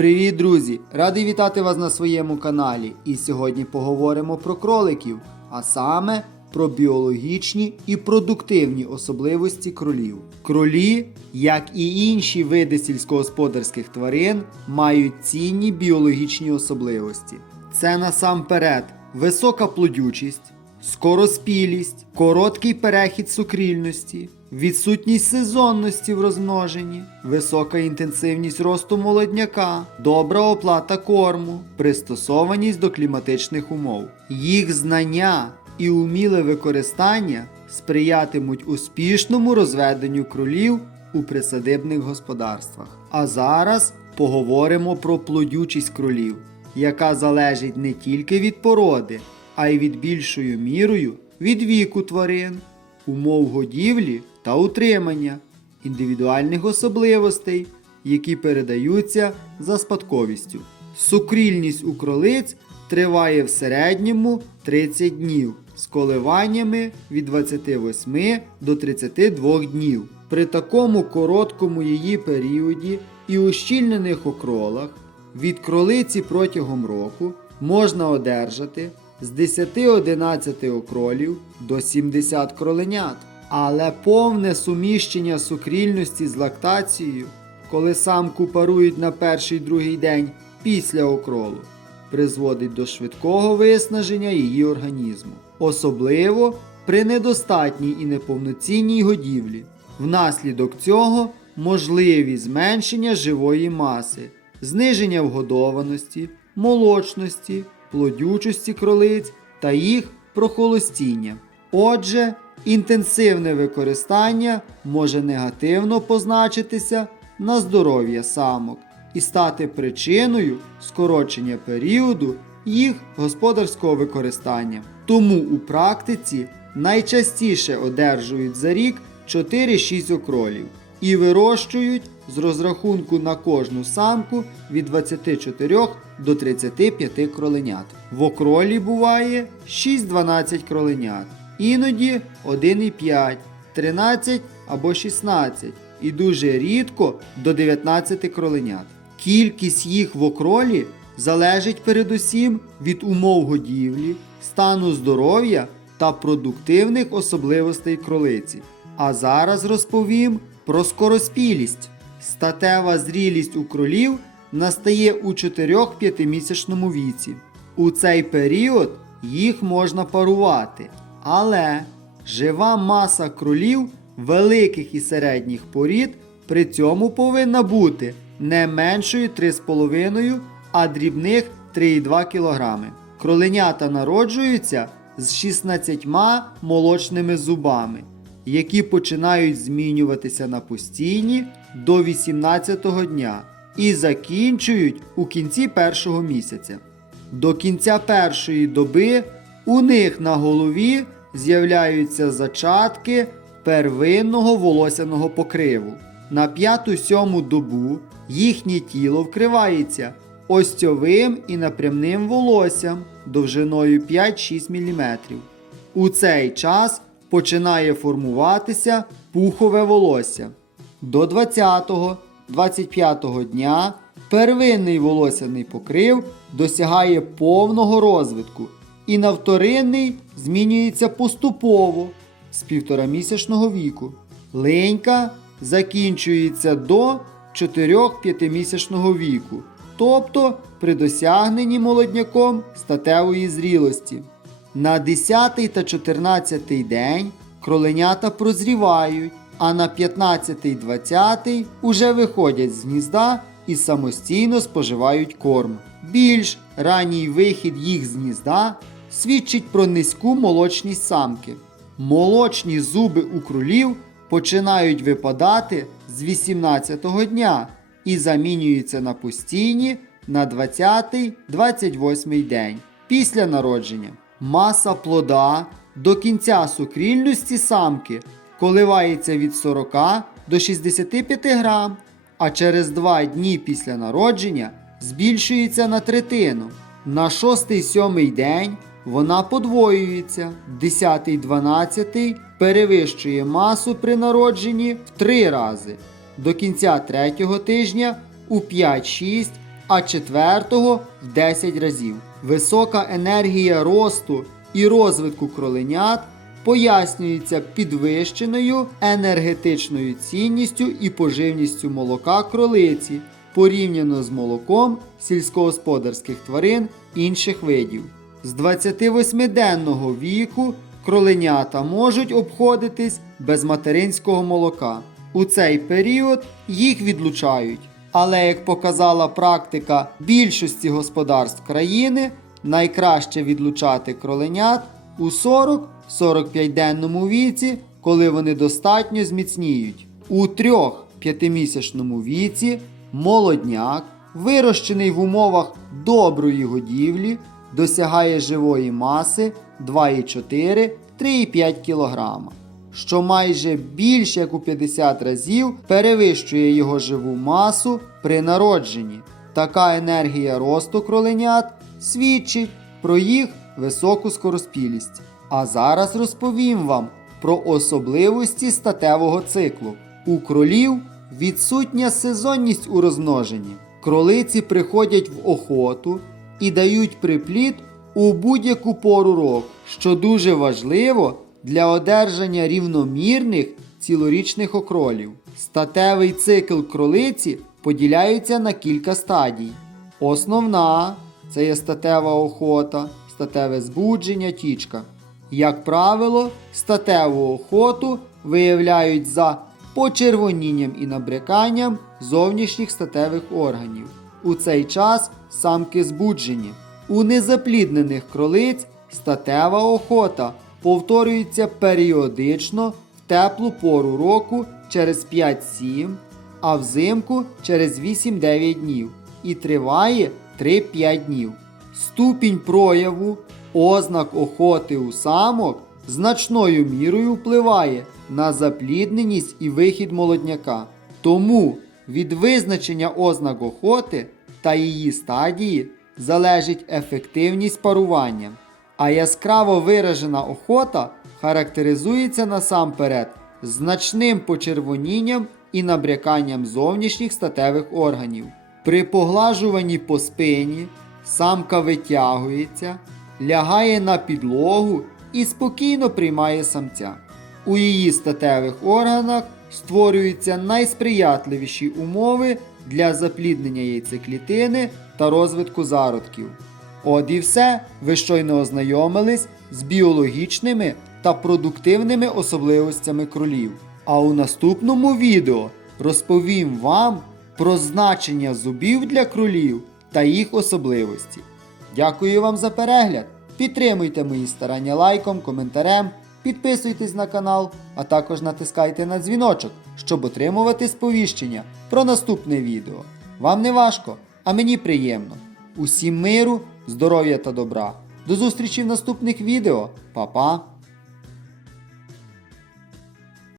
Привіт, друзі! Радий вітати вас на своєму каналі. І сьогодні поговоримо про кроликів, а саме про біологічні і продуктивні особливості кролів. Кролі, як і інші види сільськогосподарських тварин, мають цінні біологічні особливості. Це насамперед висока плодючість, скороспілість, короткий перехід сукрільності, відсутність сезонності в розмноженні, висока інтенсивність росту молодняка, добра оплата корму, пристосованість до кліматичних умов. Їх знання і уміле використання сприятимуть успішному розведенню кролів у присадибних господарствах. А зараз поговоримо про плодючість кролів, яка залежить не тільки від породи, а й від більшою мірою від віку тварин, умов годівлі та утримання, індивідуальних особливостей, які передаються за спадковістю. Сукрільність у кролиць триває в середньому 30 днів з коливаннями від 28 до 32 днів. При такому короткому її періоді і ущільнених окролах від кролиці протягом року можна одержати з 10-11 окролів до 70 кроленят. Але повне суміщення сукрільності з лактацією, коли самку парують на перший другий день після окролу, призводить до швидкого виснаження її організму, особливо при недостатній і неповноцінній годівлі. Внаслідок цього можливі зменшення живої маси, зниження вгодованості, молочності, плодючості кролиць та їх прохолостіння. Отже, інтенсивне використання може негативно позначитися на здоров'я самок і стати причиною скорочення періоду їх господарського використання. Тому у практиці найчастіше одержують за рік 4-6 окролів і вирощують з розрахунку на кожну самку від 24 до 35 кроленят. В окролі буває 6-12 кроленят, іноді 1,5, 13 або 16 і дуже рідко до 19 кроленят. Кількість їх в окролі залежить передусім від умов годівлі, стану здоров'я та продуктивних особливостей кролиці. А зараз розповім про скороспілість. Статева зрілість у кролів настає у 4-5 місячному віці. У цей період їх можна парувати, але жива маса кролів великих і середніх порід при цьому повинна бути не меншою 3,5, а дрібних 3,2 кг. Кроленята народжуються з 16 молочними зубами, які починають змінюватися на постійні до 18-го дня і закінчують у кінці першого місяця. До кінця першої доби у них на голові з'являються зачатки первинного волосяного покриву. На п'яту-сьому добу їхнє тіло вкривається остьовим і напрямним волоссям довжиною 5-6 мм. У цей час починає формуватися пухове волосся. До 20-25 дня первинний волосяний покрив досягає повного розвитку і на вторинний змінюється поступово з півторамісячного віку. Ленька закінчується до 4-5 місячного віку, тобто при досягненні молодняком статевої зрілості. На 10 та 14 день кроленята прозрівають, а на 15-20 уже виходять з гнізда і самостійно споживають корм. Більш ранній вихід їх з гнізда свідчить про низьку молочність самки. Молочні зуби у кролів починають випадати з 18-го дня і замінюються на постійні на 20-28 день після народження. Маса плода до кінця сукрільності самки коливається від 40 до 65 грам, а через 2 дні після народження збільшується на третину. На 6-7 день вона подвоюється, 10-12 перевищує масу при народженні в 3 рази, до кінця третього тижня у 5-6, а четвертого в 10 разів. Висока енергія росту і розвитку кроленят пояснюється підвищеною енергетичною цінністю і поживністю молока кролиці порівняно з молоком сільськогосподарських тварин інших видів. З 28-денного віку кроленята можуть обходитись без материнського молока. У цей період їх відлучають. Але як показала практика більшості господарств країни, найкраще відлучати кроленят у 40-45 денному віці, коли вони достатньо зміцніють. У 3-5-місячному віці молодняк, вирощений в умовах доброї годівлі, досягає живої маси 2,4-3,5 кг, що майже більше як у 50 разів перевищує його живу масу при народженні. Така енергія росту кроленят свідчить про їх високу скороспілість. А зараз розповім вам про особливості статевого циклу. У кролів відсутня сезонність у розмноженні. Кролиці приходять в охоту і дають приплід у будь-яку пору року, що дуже важливо для одержання рівномірних цілорічних окролів. Статевий цикл кролиці поділяється на кілька стадій. Основна це є статева охота, статеве збудження, тічка. Як правило, статеву охоту виявляють за почервонінням і набряканням зовнішніх статевих органів. У цей час самки збуджені. У незапліднених кролиць статева охота повторюється періодично в теплу пору року через 5-7, а взимку через 8-9 днів і триває 3-5 днів. Ступінь прояву ознак охоти у самок значною мірою впливає на заплідненість і вихід молодняка. Тому від визначення ознак охоти та її стадії залежить ефективність парування. А яскраво виражена охота характеризується насамперед значним почервонінням і набряканням зовнішніх статевих органів. При поглажуванні по спині самка витягується, лягає на підлогу і спокійно приймає самця. У її статевих органах створюються найсприятливіші умови для запліднення яйцеклітини та розвитку зародків. От і все, ви щойно ознайомились з біологічними та продуктивними особливостями кролів. А у наступному відео розповім вам про значення зубів для кролів та їх особливості. Дякую вам за перегляд! Підтримуйте мої старання лайком, коментарем, підписуйтесь на канал, а також натискайте на дзвіночок, щоб отримувати сповіщення про наступне відео. Вам не важко, а мені приємно. Усім миру, здоров'я та добра. До зустрічі в наступних відео. Па-па!